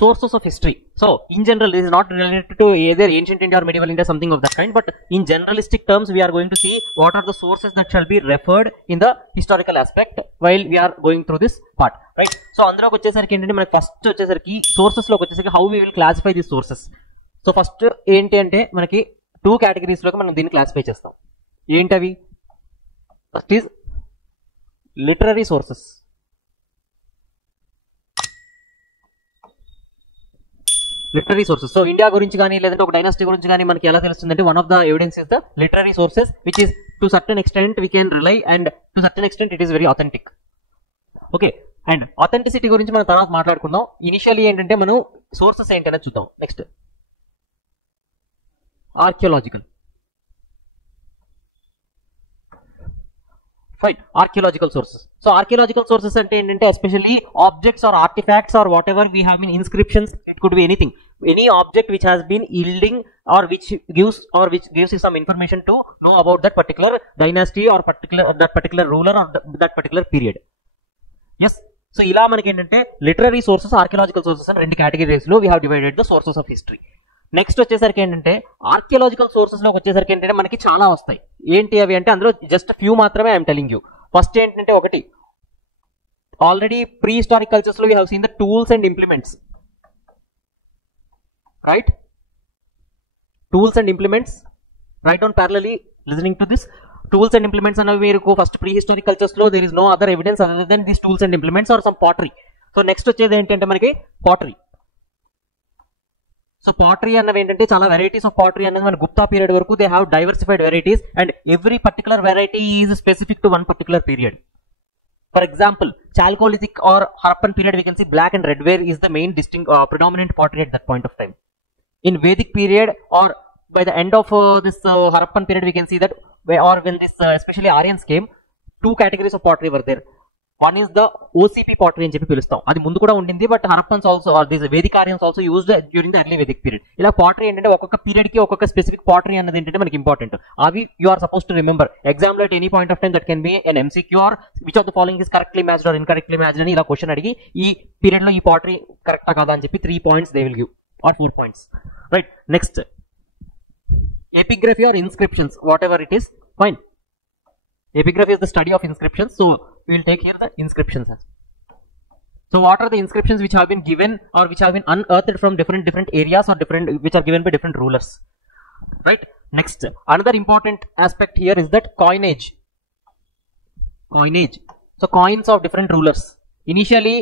sources of history. So in general, this is not related to either ancient India or medieval India, something of that kind, but in generalistic terms we are going to see what are the sources that shall be referred in the historical aspect while we are going through this part, right? So అందులోకి వచ్చేసరికి ఏంటంటే మనకి ఫస్ట్ వచ్చేసరికి sources లోకి వచ్చేసరికి how we will classify the sources. So first ఏంటి అంటే మనకి 2 కేటగిరీస్ లోకి మనం దీన్ని క్లాసిఫై చేస్తాం. ఏంటవి? First is literary sources. Literary sources. So India గురించి కానీ లేదంటే ఒక డైనాసిటీ గురించి కానీ మనకి ఎలా తెలుస్తుందంటే one of the evidence is the literary sources which is to certain extent we can rely and to certain extent it is very authentic. Okay, and authenticity గురించి మనం తర్వాత మాట్లాడుకుందాం. ఇనిషియల్లీ ఏంటంటే మనం సోర్సెస్ ఏంటనేది చూద్దాం. Next archaeological. Fine, archaeological sources. So archaeological sources అంటే ఏంటంటే especially objects or artefacts or whatever we have been inscriptions, it could be anything, any object which has been yielding or which gives you some information to know about that particular dynasty or that particular ruler or that particular period. Yes, so ఇలా మనకి ఏంటంటే literary sources, archaeological sources అని 2 కేటగిరీస్ లో we have divided the sources of history. Next వచ్చేసరికి ఏంటంటే archaeological sources లోకి వచ్చేసరికి ఏంటంటే మనకి చాలా వస్తాయి. ఏంటి అవి అంటే అందులో జస్ట్ ఫ్యూ మాత్రమే ఐఎమ్ టెలింగ్ యూ. ఫస్ట్ ఏంటంటే ఒకటి, ఆల్రెడీ ప్రీ హిస్టారిక్ కల్చర్స్ లో we have seen the tools and implements, right? Tools and implements, right down parallelly listening to this. Tools and implements అనేవి మీరు ఫస్ట్ ప్రీ హిస్టారిక్ కల్చర్స్ లో there is no other evidence other than these tools and implements or some pottery. So next వచ్చేది ఏంటంటే మనకి pottery. So pottery అన్నవి ఏంటంటే చాలా varieties of pottery అనేది మన గుప్తా పీరియడ్ వరకు they have diversified varieties and every particular variety is specific to one particular period. For example, Chalcolithic or Harappan period, we can see black and red ware is the main predominant pottery at that point of time. In Vedic period or by the end of this Harappan period, we can see that, or when this especially Aryans came, 2 categories of pottery were there. One is the OCP pottery అని చెప్పి పిలుస్తాం. అది ముందు కూడా ఉండింది, but Harappans also or this Vedic Aryans also used during the early Vedic period. ఇలా pottery ఏంటంటే ఒక్కొక్క పీరియడ్ కి ఒక్కొక్క స్పెసిఫిక్ పాటరీ అనేది ఏంటంటే మనకి ఇంపార్టెంట్. అవి you are suppose to remember. Exam లో at any point of time that can be an MCQ or which of the following is correctly matched or incorrectly matched అని ఇలా క్వశ్చన్ అడిగి ఈ పీరియడ్ లో ఈ పాటరీ కరెక్టా కాదా అని చెప్పి 3 points they will give or 4 points, right? Next epigraphy or inscriptions, whatever it is, fine. Epigraphy is the study of inscriptions, so we will take here the inscriptions. So what are the inscriptions which have been given or which have been unearthed from different areas or which are given by different rulers, right? Next, another important aspect here is that coinage. So coins of different rulers. Initially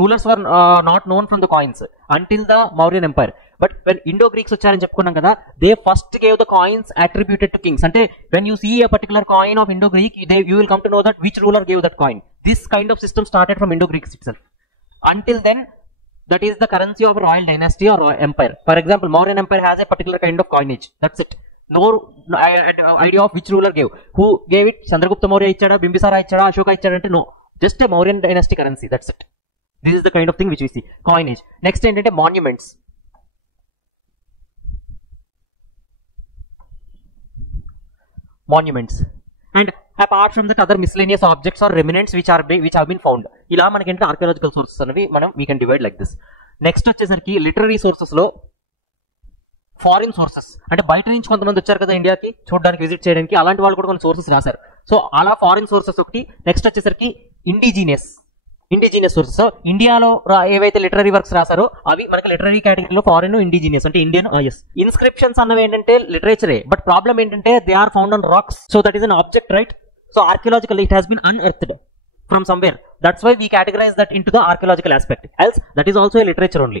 rulers were not known from the coins until the Mauryan Empire. But when Indo-Greeks వచ్చారని చెప్పుకున్నాం కదా, they first gave the coins attributed to kings. అంటే when you see a particular coin of Indo-Greek, you will come to know that which ruler gave that coin. This kind of system started from Indo-Greeks itself. Until then, that is the currency of a royal dynasty or empire. For example, Mauryan Empire has a particular kind of coinage. That's it. No idea of which ruler gave. Who gave it? Chandragupta Maurya ఇచ్చాడా, బింబిసారా ఇచ్చాడా, అశోక ఇచ్చాడా అంటే no. Just a Mauryan dynasty currency. That's it. This is the kind of thing which we see. Coinage. Next ఏంటంటే monuments. And apart from that, other miscellaneous objects or remnants which have been found. ఇలా మనకి ఏంటంటే archaeological sources అనేవి we can divide like this. Next వచ్చేసరికి literary sources లో foreign sources, అంటే బయట నుంచి కొంతమంది వచ్చారు కదా ఇండియాకి చూడడానికి, విజిట్ చేయడానికి, అలాంటి వాళ్ళు కూడా కొన్ని సోర్సెస్ రాశారు. సో అలా ఫారిన్ సోర్సెస్ ఒకటి. నెక్స్ట్ వచ్చేసరికి ఇండిజినియస్ సోర్సెస్. సో ఇండియాలో ఏవైతే లిటరరీ వర్క్స్ రాశారో అవి మనకి లిటరరీ కేటగిరీలో ఫారిన్, ఇండిజినియస్ అంటే ఇండియన్. ఇన్స్క్రిప్షన్స్ అన్నవి ఏంటంటే లిటరేచరే, బట్ ప్రాబ్లం ఏంటంటే they are found on rocks. So that is an object, right? So archaeological it has been unearthed from somewhere. That's why we categorize that into the archaeological aspect. Else that is also a literature only.